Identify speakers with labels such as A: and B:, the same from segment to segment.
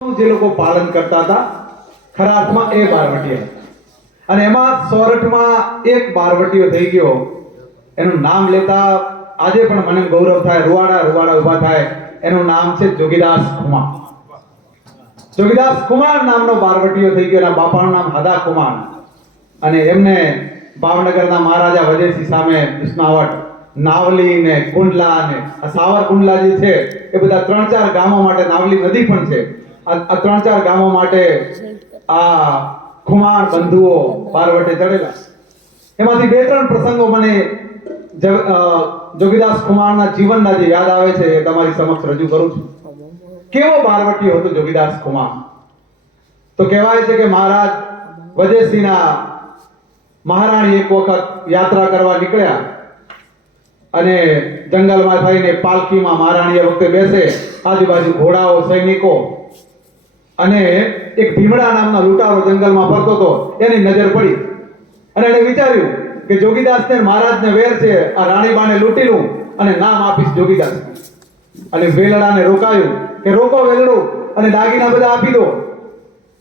A: જે લોકો પાલન કરતા હતા, ખરા એ બારવટીય અને એમાં સોરઠમાં એક બારવટીઓ થઈ ગયો. એનું નામ લેતા આજે પણ મને ગૌરવ થાય, રૂવાડા રૂવાડા ઊભા થાય. એનું નામ છે જોગીદાસ કુમાર. જોગીદાસ કુમાર નામનો બારવટીઓ થઈ ગયો, એના બાપાનું નામ હદા કુમાર. અને એમને ભાવનગરના મહારાજા વજયસિંહ સામે દુષ્ણાવટ નાવલી ને કુંડલા ને સાવર કુંડલા જે છે, એ બધા ત્રણ ચાર ગામો માટે નાવલી નદી પણ છે. આ ત્રણ ચાર ગામો માટે આ ખુમાર બંધુઓ પારવટે ચડેલા એમાંથી બે ત્રણ પ્રસંગો મને જોગીદાસ કુમારના જીવનના જે યાદ આવે છે એ તમારી સમક્ષ રજૂ કરું છું. કેવો બારવટીયો હતો જોગીદાસ કુમાર તો કહેવાય છે કે મહારાજ વજેસિંહના મહારાણી એક વખત યાત્રા કરવા નીકળ્યા અને જંગલમાં થઈને પાલખીમાં મહારાણી વખતે બેસે, આજુબાજુ ઘોડાઓ, સૈનિકો અને એક ભીમડા નામના લૂંટારો જંગલમાં ફરતો હતો. એની નજર પડી. અને એણે વિચાર્યું કે જોગીદાસને મહારાજને વેર છે, આ રાણીબાને લૂંટી લઉં અને નામ આપીશ જોગીદાસ અને વેલડાને રોકાયું કે રોકો વેલડું અને દાગીના બધા આપી દો.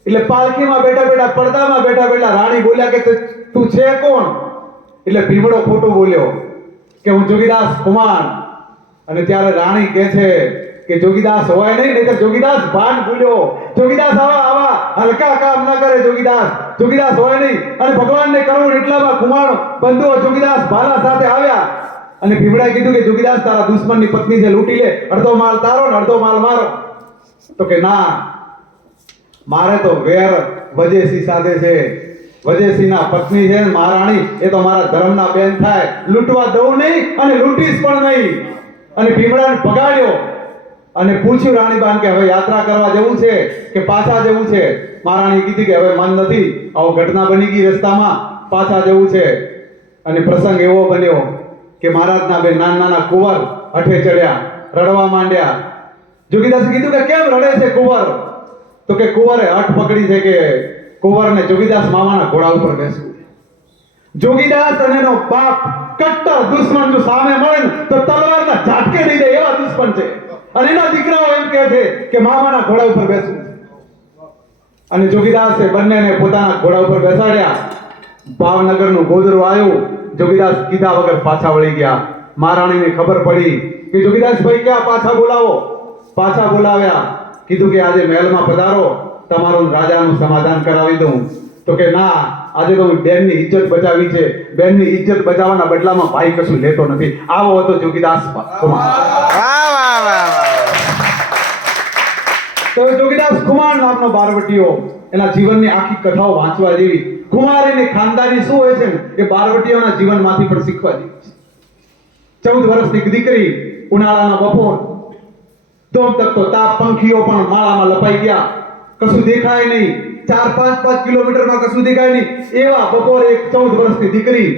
A: એટલે પાલખીમાં બેઠા બેઠા, પડદામાં બેઠા બેઠા રાણી બોલ્યા કે તું- છે કોણ? એટલે ભીમડો ખોટું બોલ્યો કે હું જોગીદાસ કુમાર. અને ત્યારે રાણી કહે છે કે જોગીદાસ હોય નહીં નહીં જોગીદાસ ભાન ભૂલ્યો જોગીદાસ આવા આવા હલકા કામ ન કરે જોગીદાસ. જોગીદાસ હોય નહીં. અને ભગવાનને કરુણ એટલામાં કુમાર બંધુઓ જોગીદાસ ભાલા સાથે આવ્યા. અને ભીમડાએ કીધું કે, જોગીદાસ, તારા દુશ્મનની પત્ની છે, લૂંટી લે. અડધો માલ તારો ને અડધો માલ મારો. તો કે, ના. મારે તો વેર વજેસી સાથે છે. વજયસિંહના પત્ની છે મહારાણી એ તો મારા ધર્મના બેન થાય. લૂંટવા દઉં નહીં અને લૂંટીશ પણ નહીં. અને ભીમડાને પગાડ્યો અને પૂછ્યું રાણીબાન કે હવે યાત્રા કરવા જવું છે કે પાછા જવું છે? મહારાણી કીધી કે હવે મન નથી. આવો ઘટના બની ગઈ રસ્તામાં. પાછા જવું છે. અને પ્રસંગ એવો બન્યો કે મહારાજના બે નાના નાના કુંવર હઠે ચડ્યા, રડવા માંડ્યા. જોગીદાસે કીધું કે કેમ રડે છે કુંવર? તો કે કુંવરે હઠ પકડી છે કે કુંવરને જોગીદાસ મામાના ઘોડા ઉપર બેસવું જોગીદાસ અને એનો બાપ કટ્ટર દુશ્મન જો સામે મળે તો તલવારના ઝાટકે નહીં દે એવા દુશ્મન છે. અને એના દીકરાઓ એમ કહે છે કે મામાના ઘોડા ઉપર બેસવું. અને જોગીદાસે બંનેને પોતાના ઘોડા ઉપર બેસાડ્યા. ભાવનગરનું ગોદરું આવ્યું. જોગીદાસ કીધા વગર પાછા વળી ગયા. મહારાણીને ખબર પડી કે જોગીદાસ ભાઈ ક્યાં પાછા બોલાવો? પાછા બોલાવ્યા. કીધું કે આજે મહેલમાં પધારો. તમારું રાજાનું સમાધાન કરાવી દઉં. તો કે ના, આજે તો હું બેનની ઇજ્જત બચાવી છે. બેનની ઇજ્જત બચાવવાના બદલામાં ભાઈ કશું લેતો નથી. આવો હતો જોગીદાસ કુમાર તો કુમાર નામનો બારવટીયો એના જીવનની આખી કથાઓ વાંચવા જેવી કુમારીની ખાનદાની શું હોય છે એ બારવટીઓના જીવનમાંથી પણ શીખવા જેવી ચૌદ વર્ષની દીકરી, ઉનાળાના બપોર, ધોમ તકતો તાપ, પંખીઓ પણ માળામાં લપાઈ ગયા. કશું દેખાય નહીં. ચાર, પાંચ પાંચ કિલોમીટરમાં કશું દેખાય નહીં. એવા બપોરે એક ચૌદ વર્ષની દીકરી